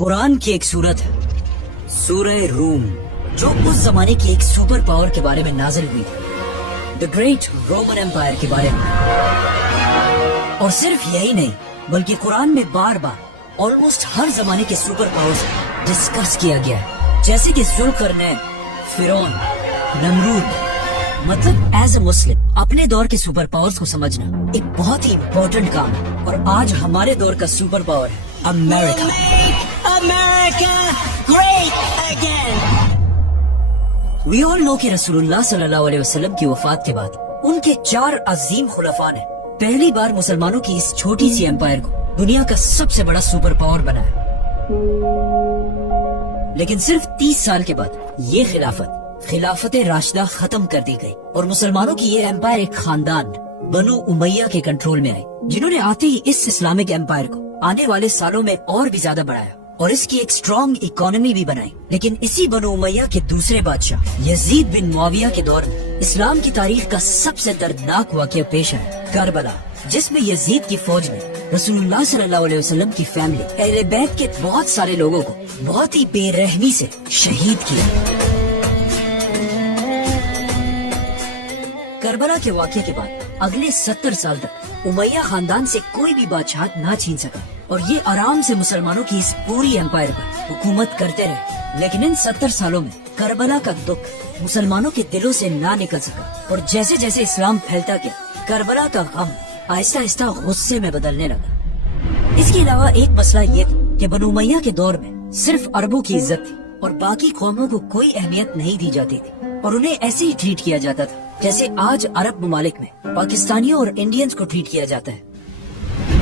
कुरान की एक सूरत है, सूरह रूम, जो उस जमाने की एक सुपर पावर के बारे में नाजिल हुई थी, द ग्रेट रोमन एम्पायर के बारे में। और सिर्फ यही नहीं, बल्कि कुरान में बार बार ऑलमोस्ट हर जमाने के सुपर पावर्स डिस्कस किया गया है, जैसे कि जुल्करनैन, फिरौन, नमरूद। मतलब एज अ मुस्लिम अपने दौर के सुपर पावर्स को समझना एक बहुत ही इम्पोर्टेंट काम है। और आज हमारे दौर का सुपर पावर है America. America great again. We all know कि रसूलुल्लाह सल्लल्लाहु अलैहि वसल्लम की वफात के बाद उनके 4 अजीम खुलफा ने पहली बार मुसलमानों की इस छोटी सी एम्पायर को दुनिया का सबसे बड़ा सुपर पावर बनाया। लेकिन सिर्फ 30 साल के बाद ये खिलाफत राशिदा खत्म कर दी गई और मुसलमानों की ये एम्पायर एक खानदान बनु उमैया के कंट्रोल में आई, जिन्होंने आते ही इस इस्लामिक एम्पायर को आने वाले सालों में और भी ज्यादा बढ़ाया और इसकी एक स्ट्रॉन्ग इकोनॉमी भी बनाई। लेकिन इसी बनु उमैया के दूसरे बादशाह यजीद बिन मुआविया के दौर में इस्लाम की तारीख का सबसे दर्दनाक वाक़या पेश आया, करबला, जिसमें यजीद की फौज ने रसूलुल्लाह सल्लल्लाहु अलैहि वसल्लम की फैमिली अहले बैत के बहुत सारे लोगों को बहुत ही बेरहमी से शहीद किया। करबला के वाक़ये के बाद अगले 70 साल तक उमैया खानदान से कोई भी बादशाह ना छीन सका और ये आराम से मुसलमानों की इस पूरी एम्पायर पर हुकूमत करते रहे। लेकिन इन 70 सालों में करबला का दुख मुसलमानों के दिलों से ना निकल सका और जैसे जैसे इस्लाम फैलता गया, करबला का गम आहिस्ता आहिस्ता गुस्से में बदलने लगा। इसके अलावा एक मसला ये था कि बनु उमैया के दौर में सिर्फ अरबों की इज्जत थी और बाकी कौमों को कोई अहमियत नहीं दी जाती थी और उन्हें ऐसे ही ट्रीट किया जाता था जैसे आज अरब ममालिक में पाकिस्तानियों और इंडियंस को ट्रीट किया जाता है।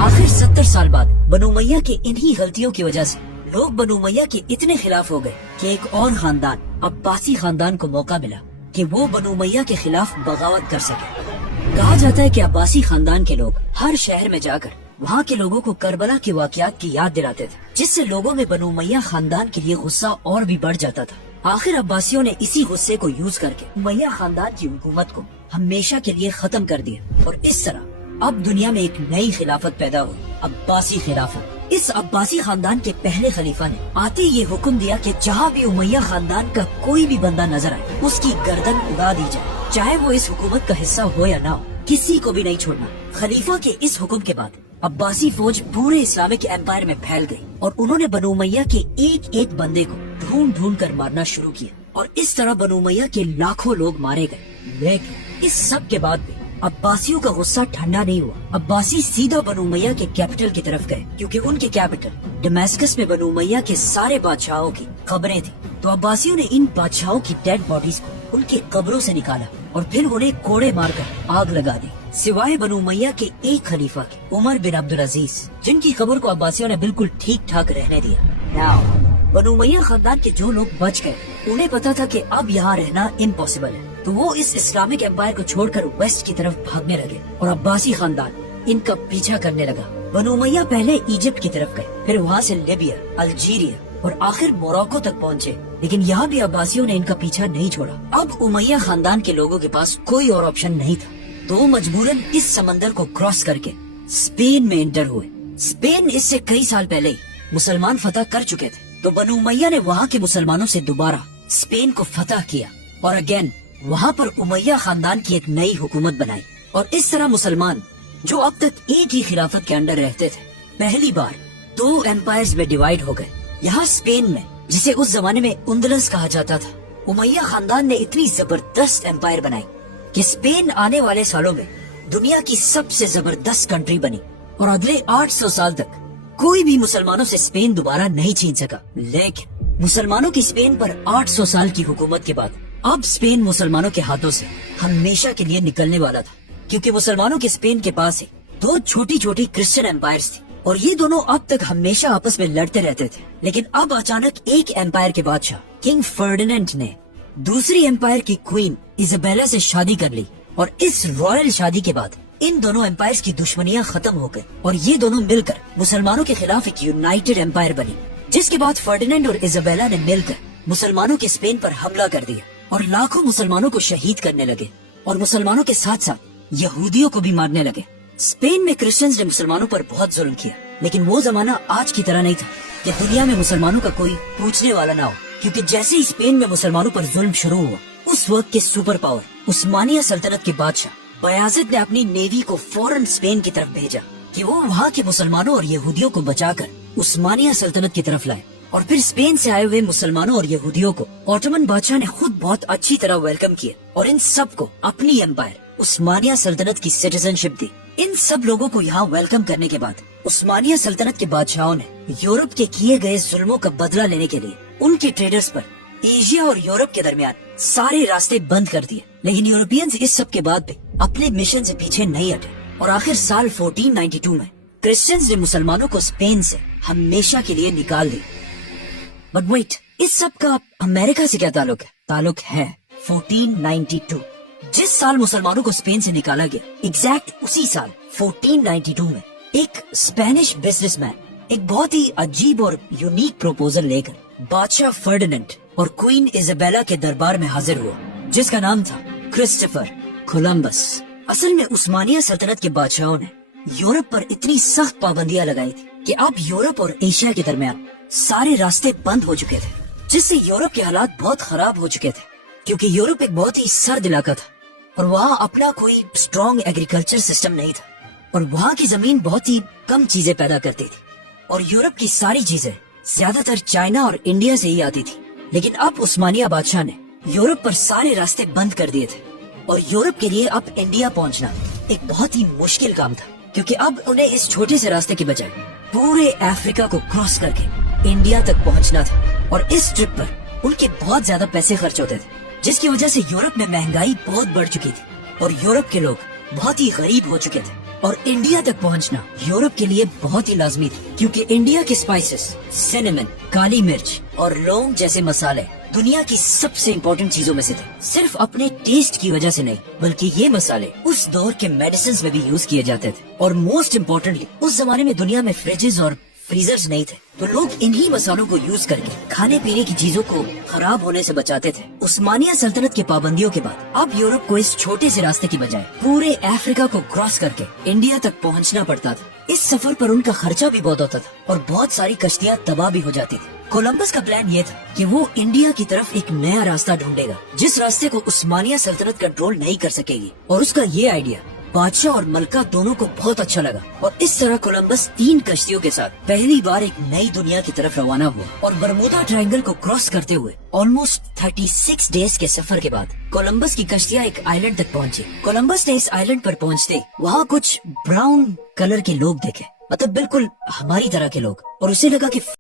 आखिर 70 साल बाद बनु उमैया के इन्हीं गलतियों की वजह से लोग बनु उमैया के इतने खिलाफ हो गए कि एक और खानदान अब्बासी खानदान को मौका मिला कि वो बनु उमैया के खिलाफ बगावत कर सके। कहा जाता है कि अब्बासी खानदान के लोग हर शहर में जाकर वहाँ के लोगों को करबला के वाक़यात की याद दिलाते थे, जिससे लोगों में बनु उमैया खानदान के लिए गुस्सा और भी बढ़ जाता था। आखिर अब्बासियों ने इसी गुस्से को यूज करके उमैया खानदान की हुकूमत को हमेशा के लिए खत्म कर दिया और इस तरह अब दुनिया में एक नई खिलाफत पैदा हुई, अब्बासी खिलाफत। इस अब्बासी खानदान के पहले खलीफा ने आते ये हुक्म दिया कि जहाँ भी उमैया खानदान का कोई भी बंदा नजर आए उसकी गर्दन उड़ा दी जाए, चाहे वो इस हुकूमत का हिस्सा हो या ना हो, किसी को भी नहीं छोड़ना। खलीफा के इस हुक्म के बाद अब्बासी फौज पूरे इस्लामिक एम्पायर में फैल गई और उन्होंने बनु उमैया के एक एक बंदे को ढूंढ ढूंढ कर मारना शुरू किया और इस तरह बनु उमैया के लाखों लोग मारे गए। लेकिन इस सब के बाद भी अब्बासियों का गुस्सा ठंडा नहीं हुआ। अब्बासी सीधा बनु उमैया के कैपिटल की तरफ गए, क्योंकि उनके कैपिटल दमास्कस में बनु उमैया के सारे बादशाहों की कब्रें थी। तो अब्बासियों ने इन बादशाहों की डेड बॉडीज को उनके कब्रों से निकाला और फिर उन्हें कोड़े मारकर आग लगा दी, सिवाय बनु उमैया के एक खलीफा के, उमर बिन अब्दुल अजीज, जिनकी कब्र को अब्बासियों ने बिल्कुल ठीक ठाक रहने दिया। बनु उमैया खानदान के जो लोग बच गए उन्हें पता था कि अब यहाँ रहना इम्पॉसिबल है, तो वो इस इस्लामिक एम्पायर को छोड़कर वेस्ट की तरफ भागने लगे और अब्बासी खानदान इनका पीछा करने लगा। बनु उमैया पहले इजिप्ट की तरफ गए, फिर वहाँ से लिबिया, अल्जीरिया और आखिर मोरक्को तक पहुँचे, लेकिन यहाँ भी अब्बासियों ने इनका पीछा नहीं छोड़ा। अब उमैया खानदान के लोगों के पास कोई और ऑप्शन नहीं था, तो वो मजबूरन इस समंदर को क्रॉस करके स्पेन में एंटर हुए। स्पेन इससे कई साल पहले ही मुसलमान फतह कर चुके थे, तो बनु उमैया ने वहाँ के मुसलमानों से दोबारा स्पेन को फतह किया और अगेन वहाँ पर उमैया खानदान की एक नई हुकूमत बनाई। और इस तरह मुसलमान जो अब तक एक ही खिलाफत के अंडर रहते थे, पहली बार 2 एम्पायर्स में डिवाइड हो गए। यहाँ स्पेन में, जिसे उस जमाने में उंदलस कहा जाता था, उमैया खानदान ने इतनी जबरदस्त एम्पायर बनाई कि स्पेन आने वाले सालों में दुनिया की सबसे जबरदस्त कंट्री बनी और अगले 800 साल तक कोई भी मुसलमानों से स्पेन दोबारा नहीं छीन सका। लेकिन मुसलमानों की स्पेन पर 800 साल की हुकूमत के बाद अब स्पेन मुसलमानों के हाथों से हमेशा के लिए निकलने वाला था, क्योंकि मुसलमानों के स्पेन के पास ही 2 छोटी छोटी क्रिश्चियन एम्पायर्स थी और ये दोनों अब तक हमेशा आपस में लड़ते रहते थे। लेकिन अब अचानक एक एम्पायर के बादशाह किंग फर्डिनेंड ने दूसरी एम्पायर की क्वीन इजाबेला से शादी कर ली और इस रॉयल शादी के बाद इन दोनों एम्पायर्स की दुश्मनियां खत्म हो गई और ये दोनों मिलकर मुसलमानों के खिलाफ एक यूनाइटेड एम्पायर बनी, जिसके बाद फर्डिनेंड और इजाबेला ने मिलकर मुसलमानों के स्पेन पर हमला कर दिया और लाखों मुसलमानों को शहीद करने लगे और मुसलमानों के साथ साथ यहूदियों को भी मारने लगे। स्पेन में क्रिश्चियंस ने मुसलमानों पर बहुत जुल्म किया लेकिन वो जमाना आज की तरह नहीं था कि दुनिया में मुसलमानों का कोई पूछने वाला ना हो, क्योंकि जैसे ही स्पेन में मुसलमानों पर जुल्म शुरू हुआ, उस वक्त के सुपर पावर उस्मानिया सल्तनत के बादशाह बयाजिद ने अपनी नेवी को फौरन स्पेन की तरफ भेजा कि वो वहाँ के मुसलमानों और यहूदियों को बचाकर उस्मानिया सल्तनत की तरफ लाए। और फिर स्पेन से आए हुए मुसलमानों और यहूदियों को ऑटोमन बादशाह ने खुद बहुत अच्छी तरह वेलकम किया और इन सब को अपनी एम्पायर उस्मानिया सल्तनत की सिटीजनशिप दी। इन सब लोगों को यहाँ वेलकम करने के बाद उस्मानिया सल्तनत के बादशाहों ने यूरोप के किए गए जुल्मों का बदला लेने के लिए उनके ट्रेडर्स पर एशिया और यूरोप के दरमियान सारे रास्ते बंद कर दिए। लेकिन यूरोपियंस इस सब के बाद भी अपने मिशन से पीछे नहीं हटे और आखिर साल 1492 में क्रिश्चियंस ने मुसलमानों को स्पेन से हमेशा के लिए निकाल दिया। बट वेट, इस सब का अमेरिका से क्या ताल्लुक है? ताल्लुक है 1492। जिस साल मुसलमानों को स्पेन से निकाला गया, एग्जैक्ट उसी साल 1492 में एक स्पेनिश बिजनेसमैन एक बहुत ही अजीब और यूनिक प्रपोजल लेकर बादशाह फर्डिनेंड और क्वीन इजाबेला के दरबार में हाजिर हुआ, जिसका नाम था क्रिस्टोफर कोलंबस। असल में उस्मानिया सल्तनत के बादशाहों ने यूरोप पर इतनी सख्त पाबंदियां लगाई थी कि अब यूरोप और एशिया के दरमियान सारे रास्ते बंद हो चुके थे, जिससे यूरोप के हालात बहुत खराब हो चुके थे, क्योंकि यूरोप एक बहुत ही सर्द इलाका था और वहाँ अपना कोई स्ट्रॉन्ग एग्रीकल्चर सिस्टम नहीं था और वहाँ की जमीन बहुत ही कम चीजें पैदा करती थी और यूरोप की सारी चीजें ज्यादातर चाइना और इंडिया से ही आती थी। लेकिन अब उस्मानिया बादशाह ने यूरोप पर सारे रास्ते बंद कर दिए थे और यूरोप के लिए अब इंडिया पहुंचना एक बहुत ही मुश्किल काम था, क्योंकि अब उन्हें इस छोटे से रास्ते के बजाय पूरे अफ्रीका को क्रॉस करके इंडिया तक पहुंचना था। और इस ट्रिप पर उनके बहुत ज्यादा पैसे खर्च होते थे, जिसकी वजह से यूरोप में महंगाई बहुत बढ़ चुकी थी और यूरोप के लोग बहुत ही गरीब हो चुके थे। और इंडिया तक पहुंचना यूरोप के लिए बहुत ही लाजमी थी, क्योंकि इंडिया के स्पाइसेस, सिनेमन, काली मिर्च और लौंग जैसे मसाले दुनिया की सबसे इम्पोर्टेंट चीजों में से थे। सिर्फ अपने टेस्ट की वजह से नहीं, बल्कि ये मसाले उस दौर के मेडिसिन में भी यूज किए जाते थे। और मोस्ट इम्पोर्टेंटली, उस जमाने में दुनिया में फ्रिजेस और फ्रीजर्स नहीं थे, तो लोग इन्हीं मसालों को यूज करके खाने पीने की चीजों को खराब होने से बचाते थे। उस्मानिया सल्तनत की पाबंदियों के बाद अब यूरोप को इस छोटे से रास्ते की बजाय पूरे अफ्रीका को क्रॉस करके इंडिया तक पहुंचना पड़ता था। इस सफर पर उनका खर्चा भी बहुत होता था और बहुत सारी कश्तियां तबाह भी हो जाती थी। कोलंबस का प्लान ये था कि वो इंडिया की तरफ एक नया रास्ता ढूंढेगा, जिस रास्ते को उस्मानिया सल्तनत कंट्रोल नहीं कर सकेगी। और उसका ये आइडिया बादशाह और मलका दोनों को बहुत अच्छा लगा और इस तरह कोलंबस 3 कश्तियों के साथ पहली बार एक नई दुनिया की तरफ रवाना हुआ। और बरमूदा ट्रायंगल को क्रॉस करते हुए ऑलमोस्ट 36 डेज के सफर के बाद कोलंबस की कश्तियां एक आइलैंड तक पहुंची। कोलंबस ने इस आइलैंड पर पहुंचते वहाँ कुछ ब्राउन कलर के लोग देखे, मतलब बिल्कुल हमारी तरह के लोग, और उसे लगा कि